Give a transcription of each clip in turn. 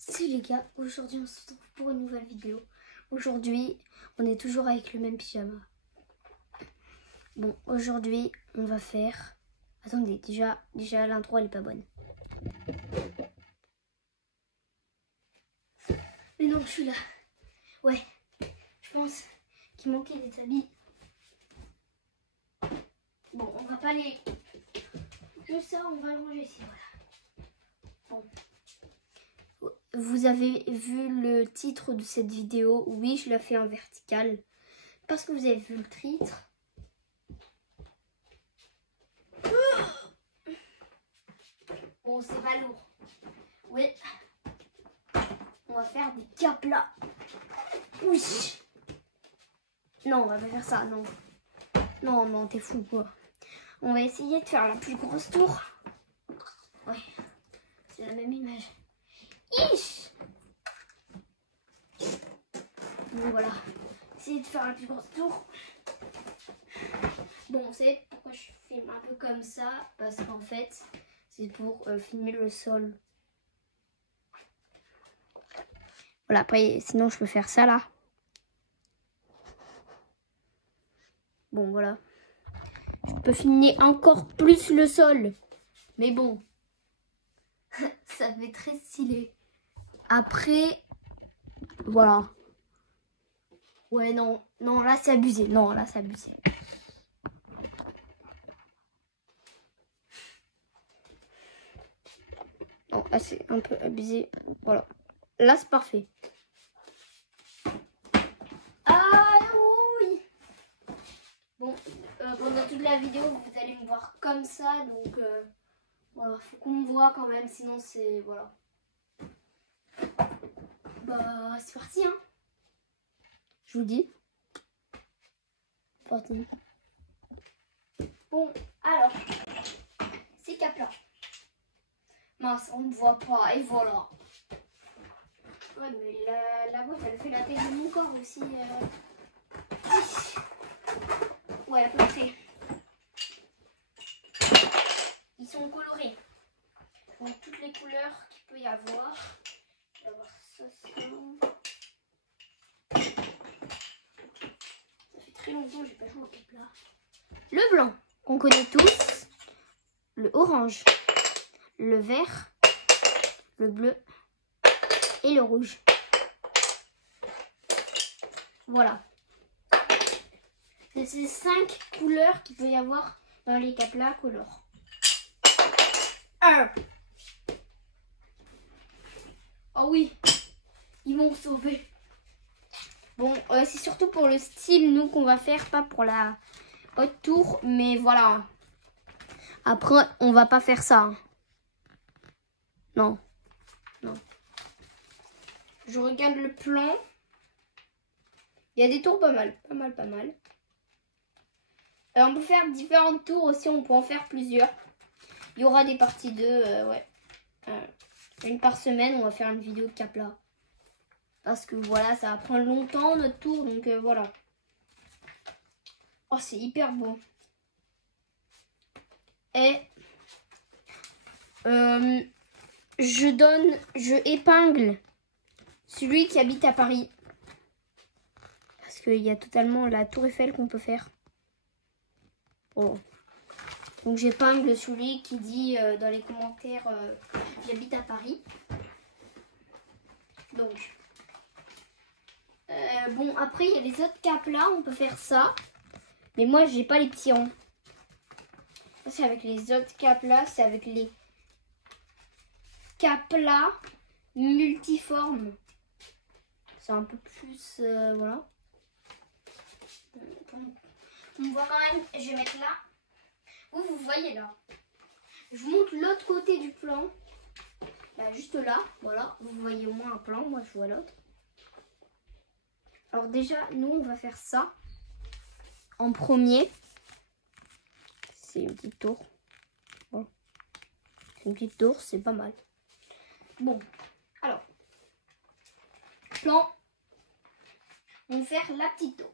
Salut les gars, aujourd'hui on se retrouve pour une nouvelle vidéo. Aujourd'hui, on est toujours avec le même pyjama. Bon, aujourd'hui, on va faire... Attendez, déjà l'intro elle est pas bonne. Mais non, je suis là. Ouais, je pense qu'il manquait des habits. Bon, on va pas les... Juste ça, on va le ranger ici, voilà. Bon. Vous avez vu le titre de cette vidéo. Oui, je l'ai fait en vertical. Parce que vous avez vu le titre. Bon, c'est pas lourd. Oui. On va faire des caplas. Oui. Non, on va pas faire ça, non. Non, t'es fou, quoi. On va essayer de faire la plus grosse tour. Ouais. C'est la même image. Ish. Bon, voilà. Essayer de faire la plus grosse tour. Bon, vous savez pourquoi je filme un peu comme ça? Parce qu'en fait, c'est pour filmer le sol. Voilà, après, sinon je peux faire ça là. Bon, voilà. Je peux filmer encore plus le sol. Mais bon, ça fait très stylé. Après, voilà. Ouais, non, là c'est abusé. Non, là c'est abusé. Non, là c'est un peu abusé. Voilà. Là c'est parfait. Ah oui. Bon, pendant toute la vidéo, vous allez me voir comme ça. Donc, voilà, faut qu'on me voit quand même. Sinon, c'est... Voilà. Bah, c'est parti, hein. Je vous dis. Parti. Bon, alors, c'est capla. Mince, on ne me voit pas, et voilà. Ouais, mais la boîte, elle fait la taille de mon corps aussi. Ouais, à peu près. Ils sont colorés. Donc, toutes les couleurs qu'il peut y avoir. Il va y avoir ça. Ça fait très longtemps que j'ai pas joué au capla. Le blanc, qu'on connaît tous. Le orange. Le vert. Le bleu. Et le rouge. Voilà. C'est ces 5 couleurs qu'il peut y avoir dans les caplas color. Oh oui, ils m'ont sauvé. Bon, c'est surtout pour le style, nous, qu'on va faire, pas pour la haute tour. Mais voilà. Après, on va pas faire ça. Non. Je regarde le plan. Il y a des tours pas mal. Pas mal. On peut faire différentes tours aussi, on peut en faire plusieurs. Il y aura des parties de... ouais. Une par semaine, on va faire une vidéo de capla. Parce que voilà, ça va prendre longtemps notre tour, donc voilà. Oh, c'est hyper beau. Et je épingle celui qui habite à Paris. Parce qu'il y a totalement la tour Eiffel qu'on peut faire. Oh. Donc j'épingle celui qui dit dans les commentaires j'habite à Paris. Donc bon, après il y a les autres caplas, on peut faire ça. Mais moi j'ai pas les petits ronds. Ça c'est avec les autres caplas, c'est avec les caplas multiformes. C'est un peu plus voilà. On voit quand même, je vais mettre là. Vous voyez là. Je vous montre l'autre côté du plan. Là, juste là, voilà. Vous voyez au moins un plan, moi je vois l'autre. Alors déjà, nous on va faire ça. En premier. C'est une petite tour. Bon. C'est une petite tour, c'est pas mal. Bon, alors. Plan. On va faire la petite tour.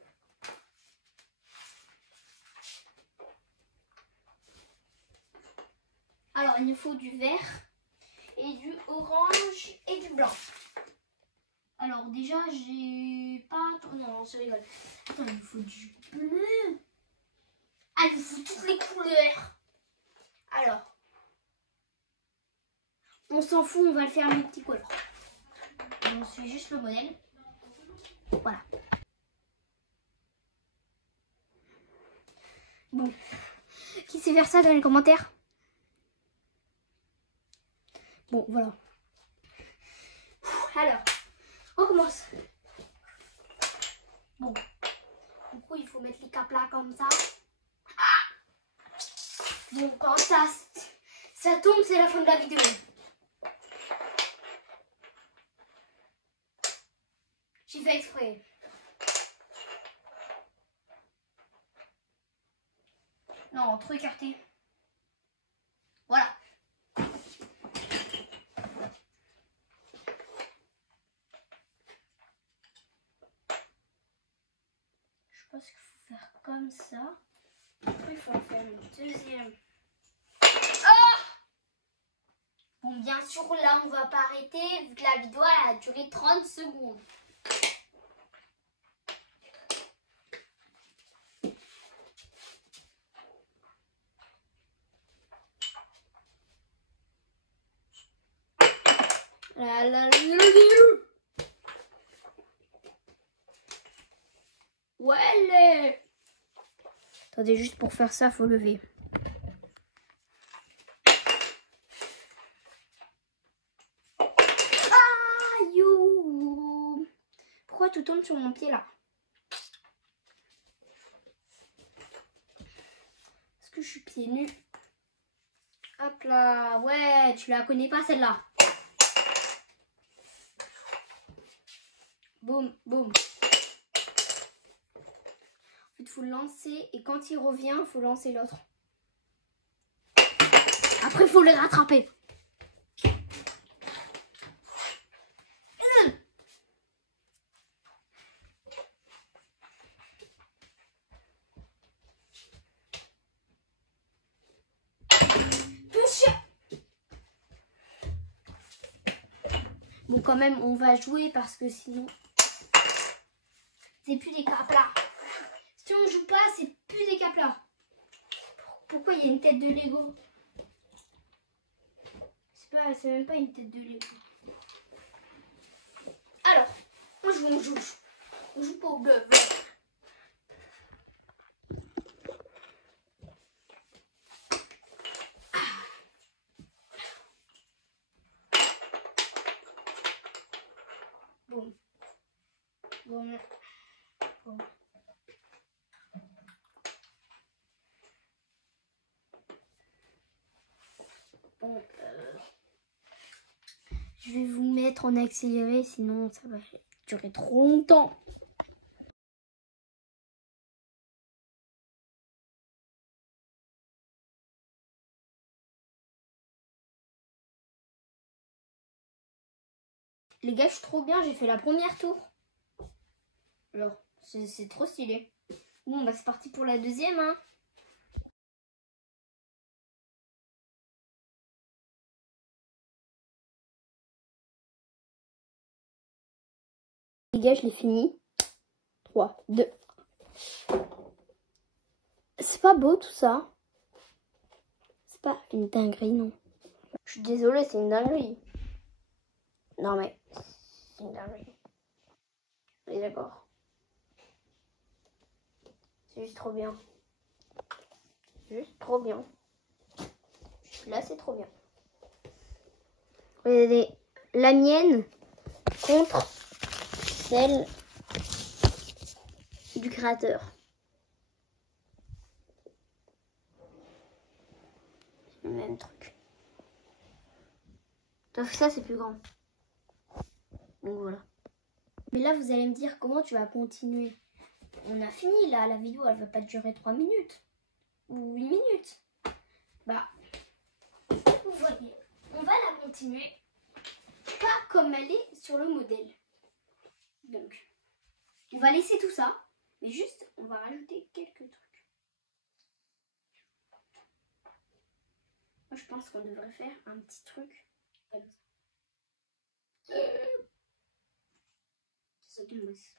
Alors, il nous faut du vert et du orange et du blanc. Alors déjà, j'ai pas... Non, je rigole. Attends, il me faut du bleu. Ah, il me faut toutes les couleurs. Alors, on s'en fout, on va le faire multicolore. On suit juste le modèle. Voilà. Bon. Qui sait faire ça dans les commentaires? Bon, voilà. Alors, on commence. Bon. Du coup, il faut mettre les capes là comme ça. Bon, quand ça tombe, c'est la fin de la vidéo. J'ai fait exprès. Non, trop écarté. Voilà. Je pense qu'il faut faire comme ça. Après, il faut en faire une deuxième. Oh! Bon, bien sûr, là, on va pas arrêter vu que la vidéo elle a duré 30 secondes. Ouais. Attendez, juste pour faire ça, faut lever. Aïe! Pourquoi tout tombe sur mon pied là? Est-ce que je suis pieds nus? Hop là. Ouais, tu la connais pas celle-là. Boum, boum. Il faut le lancer et quand il revient, il faut lancer l'autre. Après, il faut les rattraper. Bon, quand même, on va jouer parce que sinon, c'est plus des capes là. Si on joue pas, c'est plus des capes là. Pourquoi il y a une tête de Lego? C'est même pas une tête de Lego. Alors, on joue. On joue pas au bluff. Bon. Bon. Bon. Bon, je vais vous mettre en accéléré, sinon ça va durer trop longtemps. Les gars, je suis trop bien, j'ai fait la première tour. Alors, c'est trop stylé. Bon, bah c'est parti pour la deuxième, hein. Les gars, je l'ai fini. 3, 2. C'est pas beau tout ça. C'est pas une dinguerie, non. Je suis désolée, c'est une dinguerie. Non mais, c'est une dinguerie. On est d'accord. C'est juste trop bien. Juste trop bien. Là, c'est trop bien. Regardez, la mienne contre celle du créateur. C'est le même truc. Sauf que ça, c'est plus grand. Donc voilà. Mais là, vous allez me dire comment tu vas continuer. On a fini là, la vidéo, elle va pas durer 3 minutes. Ou 8 minutes. Bah, vous voyez, on va la continuer. Pas comme elle est sur le modèle. Donc, on va laisser tout ça. Mais juste, on va rajouter quelques trucs. Moi, je pense qu'on devrait faire un petit truc comme ça. mousse.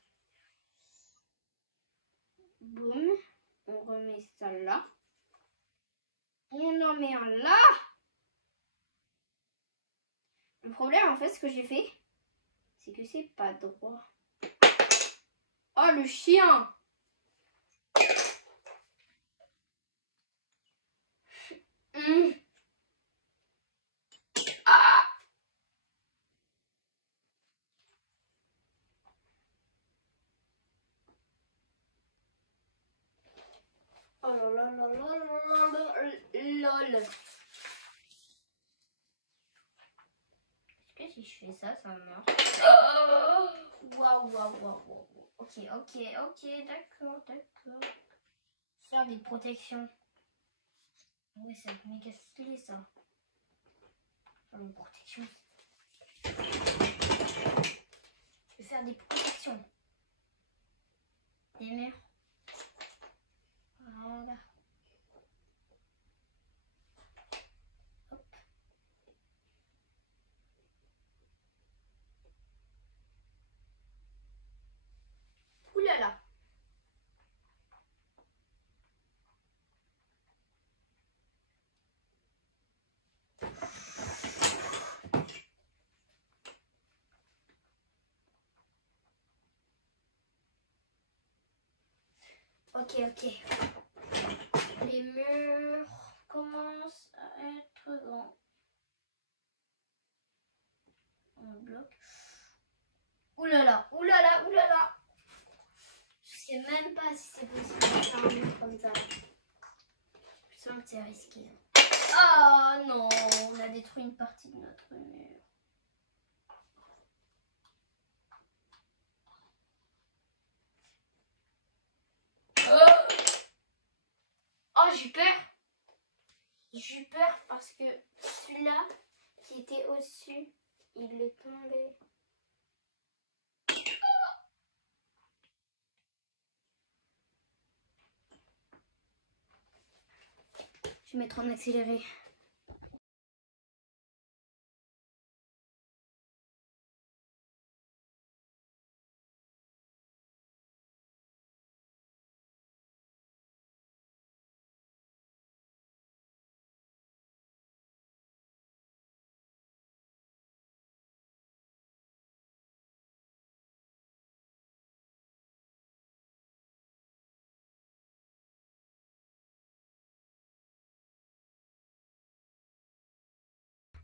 Boum. On remet ça là. On en met un là. Le problème, en fait, ce que j'ai fait, c'est que c'est pas droit. Oh, le chien! Ah! Oh là là là là là là là. Est-ce que si je fais ça, ça marche? Waouh, waouh, waouh, waouh. Ok, d'accord. Faire des protections. Oui, c'est méga stylé ça. Faire des protections. Je vais faire des protections. Des murs. Voilà. Hop. Ouh là là. Ok. Les murs commencent à être grands. On bloque. Ouh là là. Je sais même pas si c'est possible de faire un mur comme ça. Je sens que c'est risqué. Ah non, on a détruit une partie de notre mur. Oh, j'ai peur. J'ai eu peur parce que celui-là qui était au-dessus, il est tombé. Je vais mettre en accéléré.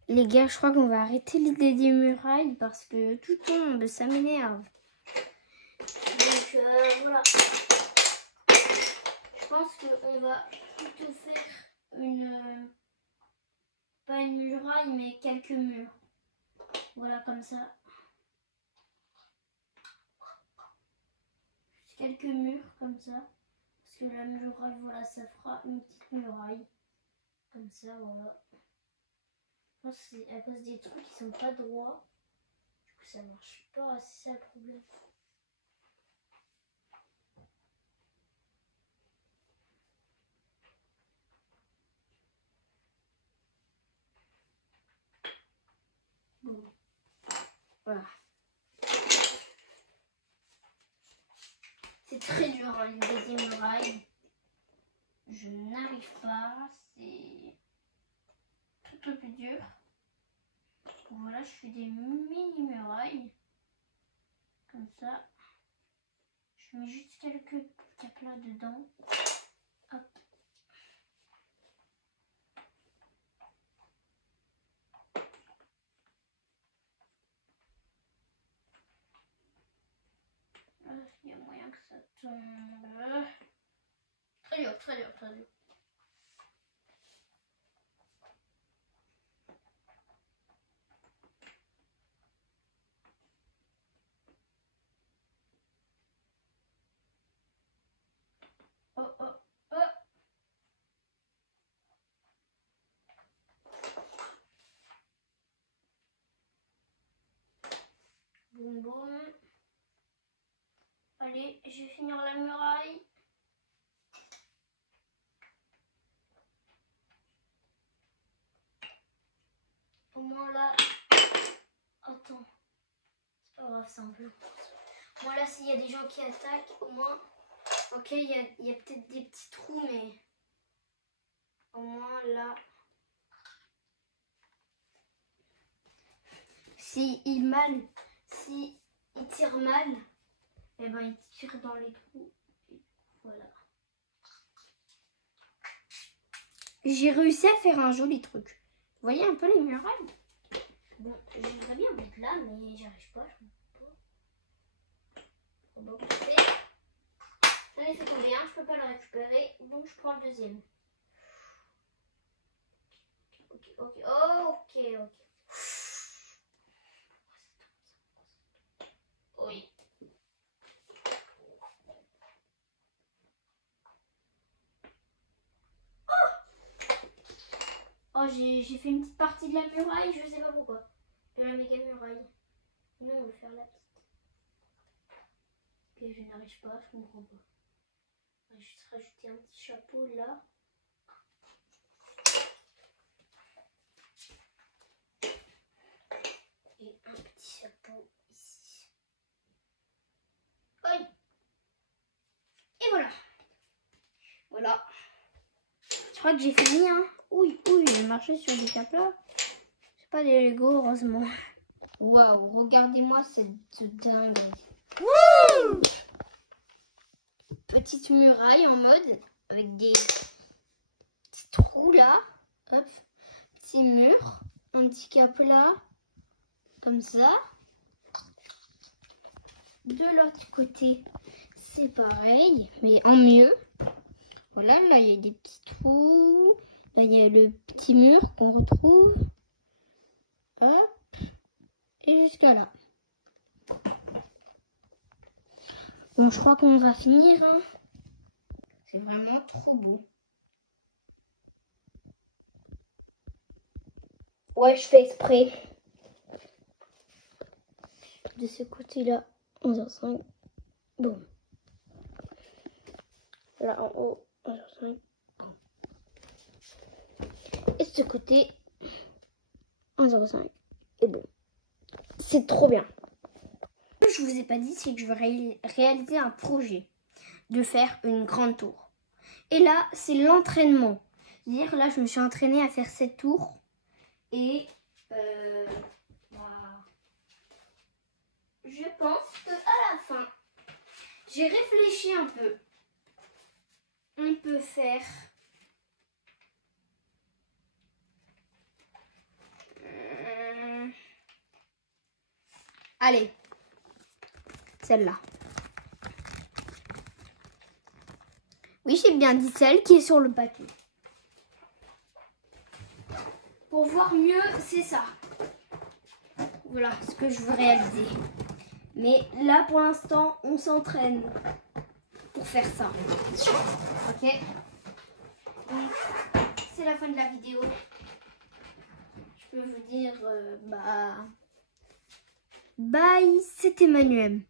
Les gars, je crois qu'on va arrêter l'idée des murailles parce que tout tombe, ça m'énerve. Donc voilà. Je pense qu'on va plutôt faire pas une muraille, mais quelques murs. Voilà, comme ça. Quelques murs, comme ça. Parce que la muraille, voilà, ça fera une petite muraille. Comme ça, voilà. Je pense que c'est à cause des trucs qui sont pas droits. Du coup, ça marche pas, c'est ça le problème. Bon. Voilà. C'est très dur, hein, une deuxième muraille. Je n'arrive pas, c'est tout le plus dur. Voilà, je fais des mini murailles. Comme ça. Je mets juste quelques là dedans. Hop. Il y a moyen que ça tombe. Très dur. Oh. Boum. Allez, je vais finir la muraille. Au moins là. Attends. C'est pas grave, c'est un peu. Bon là, s'il y a des gens qui attaquent, au moins... Ok, il y a peut-être des petits trous, mais... Au moins là... Si il tire mal, eh ben il tire dans les trous. Voilà. J'ai réussi à faire un joli truc. Vous voyez un peu les murailles? Bon, j'aimerais bien mettre là, mais j'y arrive pas. On va couper. J'en ai fait tomber un, je peux pas le récupérer, donc je prends le deuxième. Ok. Oui. Oh, j'ai fait une petite partie de la muraille, je sais pas pourquoi. De la méga muraille. Nous, on veut faire la petite. Et je n'arrive pas, je comprends pas. Je vais juste rajouter un petit chapeau là. Et un petit chapeau ici. Oui. Et voilà. Voilà. Je crois que j'ai fini, hein. Oui, il marchait sur des caplas. C'est pas des Lego, heureusement. Waouh, regardez-moi cette dinguerie. Wouh! Petite muraille en mode avec des petits trous là. Hop. Petit mur. Un petit capla. Comme ça. De l'autre côté, c'est pareil, mais en mieux. Voilà, là il y a des petits trous. Là il y a le petit mur qu'on retrouve. Hop. Et jusqu'à là. Bon, je crois qu'on va finir. Hein. C'est vraiment trop beau. Ouais, je fais exprès. De ce côté-là, 11h05. Boum. Là en haut, 11h05. Et de ce côté, 11h05. Et boum. C'est trop bien. Ce que je vous ai pas dit, c'est que je vais réaliser un projet de faire une grande tour. Et là, c'est l'entraînement. C'est-à-dire, là, je me suis entraînée à faire cette tour. Et je pense qu'à la fin, j'ai réfléchi un peu. On peut faire... Allez, celle-là. Oui, j'ai bien dit celle qui est sur le papier. Pour voir mieux, c'est ça. Voilà ce que je veux réaliser. Mais là, pour l'instant, on s'entraîne pour faire ça. Ok. Donc, c'est la fin de la vidéo. Je peux vous dire, bye, c'était Emmanuel.